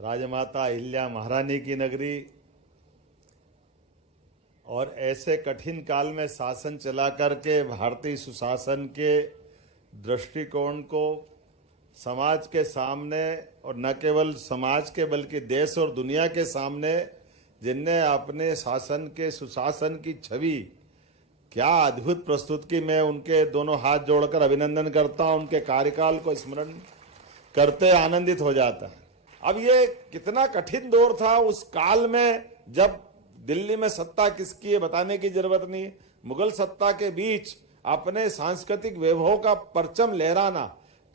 राजमाता अहिल्या महारानी की नगरी और ऐसे कठिन काल में शासन चला करके भारतीय सुशासन के दृष्टिकोण को समाज के सामने और न केवल समाज के बल्कि देश और दुनिया के सामने जिनने अपने शासन के सुशासन की छवि क्या अद्भुत प्रस्तुत की, मैं उनके दोनों हाथ जोड़कर अभिनंदन करता हूं। उनके कार्यकाल को स्मरण करते आनंदित हो जाता है। अब ये कितना कठिन दौर था उस काल में, जब दिल्ली में सत्ता किसकी है बताने की जरूरत नहीं, मुगल सत्ता के बीच अपने सांस्कृतिक वैभव का परचम लहराना।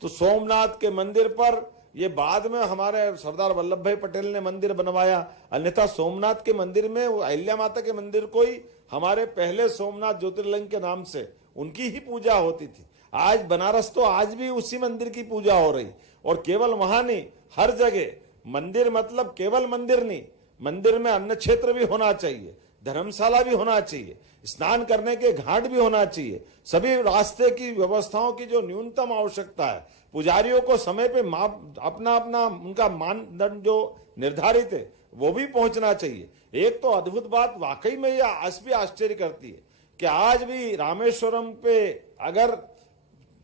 तो सोमनाथ के मंदिर पर, ये बाद में हमारे सरदार वल्लभ भाई पटेल ने मंदिर बनवाया, अन्यथा सोमनाथ के मंदिर में अहिल्या माता के मंदिर को ही हमारे पहले सोमनाथ ज्योतिर्लिंग के नाम से उनकी ही पूजा होती थी। आज बनारस तो आज भी उसी मंदिर की पूजा हो रही, और केवल वहां नहीं, हर जगह मंदिर, मतलब केवल मंदिर नहीं, मंदिर में अन्न क्षेत्र भी होना चाहिए, धर्मशाला भी होना चाहिए, स्नान करने के घाट भी होना चाहिए, सभी रास्ते की व्यवस्थाओं की जो न्यूनतम आवश्यकता है, पुजारियों को समय पे अपना अपना उनका मानदंड जो निर्धारित है वो भी पहुंचना चाहिए। एक तो अद्भुत बात वाकई में यह आज भी आश्चर्य करती है कि आज भी रामेश्वरम पे अगर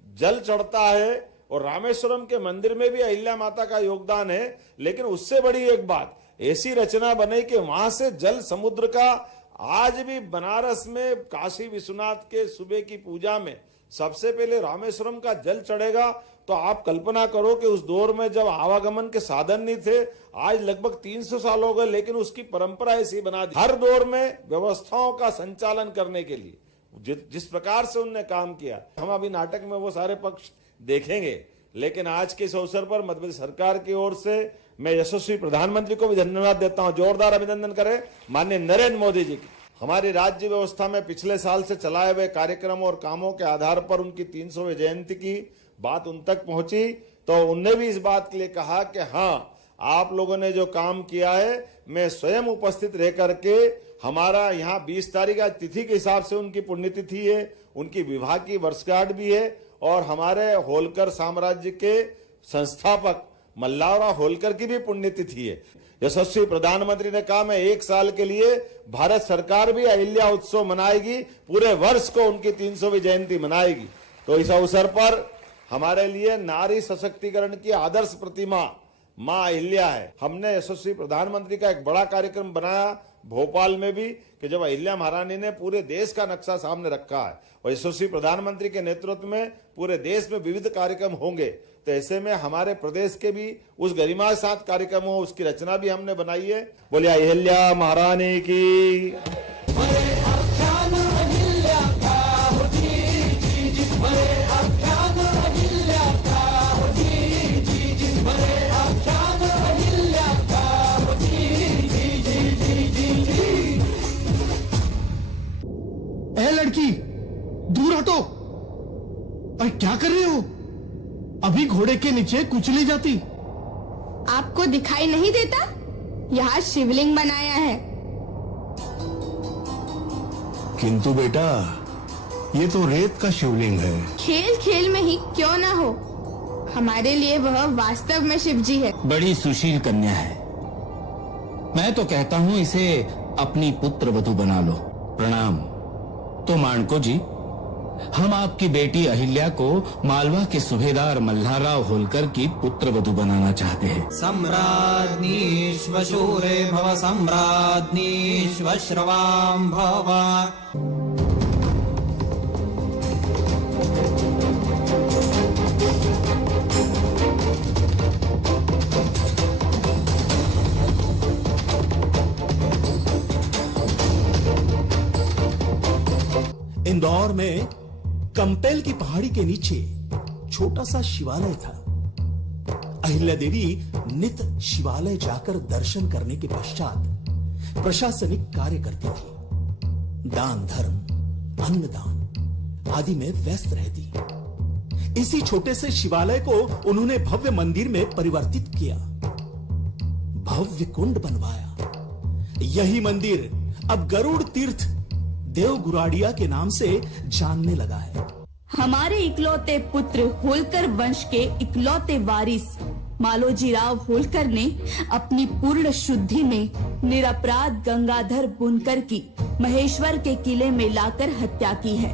जल चढ़ता है, और रामेश्वरम के मंदिर में भी अहिल्या माता का योगदान है, लेकिन उससे बड़ी एक बात, ऐसी रचना बने कि वहां से जल समुद्र का आज भी बनारस में काशी विश्वनाथ के सुबह की पूजा में सबसे पहले रामेश्वरम का जल चढ़ेगा। तो आप कल्पना करो कि उस दौर में जब आवागमन के साधन नहीं थे, आज लगभग 300 साल हो गए, लेकिन उसकी परंपरा ऐसी बना दी। हर दौर में व्यवस्थाओं का संचालन करने के लिए जिस प्रकार से उनने काम किया, हम अभी नाटक में वो सारे पक्ष देखेंगे। लेकिन आज के इस अवसर पर मध्य प्रदेश सरकार की ओर से मैं यशस्वी प्रधानमंत्री को भी धन्यवाद देता हूं। जोरदार अभिनंदन करें माननीय नरेंद्र मोदी जी की। हमारी राज्य व्यवस्था में पिछले साल से चलाए हुए कार्यक्रम और कामों के आधार पर उनकी 300वीं जयंती की बात उन तक पहुंची, तो उनने भी इस बात के लिए कहा कि हाँ, आप लोगों ने जो काम किया है, मैं स्वयं उपस्थित रह करके, हमारा यहाँ 20 तारीख आज तिथि के हिसाब से उनकी पुण्यतिथि है, उनकी विवाह की वर्षगांठ भी है, और हमारे होलकर साम्राज्य के संस्थापक मल्लावरा होलकर की भी पुण्यतिथि है। यशस्वी प्रधानमंत्री ने कहा मैं 1 साल के लिए भारत सरकार भी अहिल्या उत्सव मनाएगी, पूरे वर्ष को उनकी 300वीं जयंती मनाएगी। तो इस अवसर पर हमारे लिए नारी सशक्तिकरण की आदर्श प्रतिमा मां अहिल्या है। हमने यशस्वी प्रधानमंत्री का एक बड़ा कार्यक्रम बनाया भोपाल में भी, कि जब अहिल्या महारानी ने पूरे देश का नक्शा सामने रखा है, और यशस्वी प्रधानमंत्री के नेतृत्व में पूरे देश में विविध कार्यक्रम होंगे, तो ऐसे में हमारे प्रदेश के भी उस गरिमा के साथ कार्यक्रम हो, उसकी रचना भी हमने बनाई है। बोलिए अहिल्या महारानी की। लड़की दूर हटो। और क्या कर रहे हो? अभी घोड़े के नीचे कुचली जाती। आपको दिखाई नहीं देता? यहाँ शिवलिंग बनाया है। किंतु बेटा, ये तो रेत का शिवलिंग है। खेल खेल में ही क्यों ना हो, हमारे लिए वह वास्तव में शिव जी है। बड़ी सुशील कन्या है। मैं तो कहता हूँ इसे अपनी पुत्र वधू बना लो। प्रणाम। तो माणको जी, हम आपकी बेटी अहिल्या को मालवा के सूबेदार मल्हारराव होलकर की पुत्र वधू बनाना चाहते हैं। सम्राज्ञी श्वशूरे भव, सम्राज्ञी श्वश्रवां भव। इंदौर में कंपेल की पहाड़ी के नीचे छोटा सा शिवालय था। अहिल्या देवी नित शिवालय जाकर दर्शन करने के पश्चात प्रशासनिक कार्य करती थी। दान धर्म, अन्नदान आदि में व्यस्त रहती। इसी छोटे से शिवालय को उन्होंने भव्य मंदिर में परिवर्तित किया, भव्य कुंड बनवाया। यही मंदिर अब गरुड़ तीर्थ देव गुराड़िया के नाम से जानने लगा है। हमारे इकलौते पुत्र होलकर वंश के इकलौते वारिस मालोजी राव होलकर ने अपनी पूर्ण शुद्धि में निरपराध गंगाधर बुनकर की महेश्वर के किले में लाकर हत्या की है।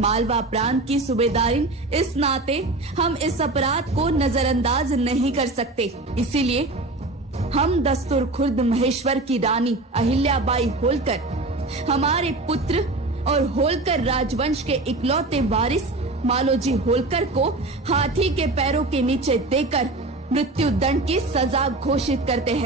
मालवा प्रांत की सूबेदारिन इस नाते हम इस अपराध को नजरअंदाज नहीं कर सकते। इसीलिए हम दस्तूर खुर्द महेश्वर की रानी अहिल्याबाई होलकर, हमारे पुत्र और होलकर राजवंश के इकलौते वारिस मालोजी होलकर को हाथी के पैरों के नीचे देकर मृत्यु दंड की सजा घोषित करते हैं।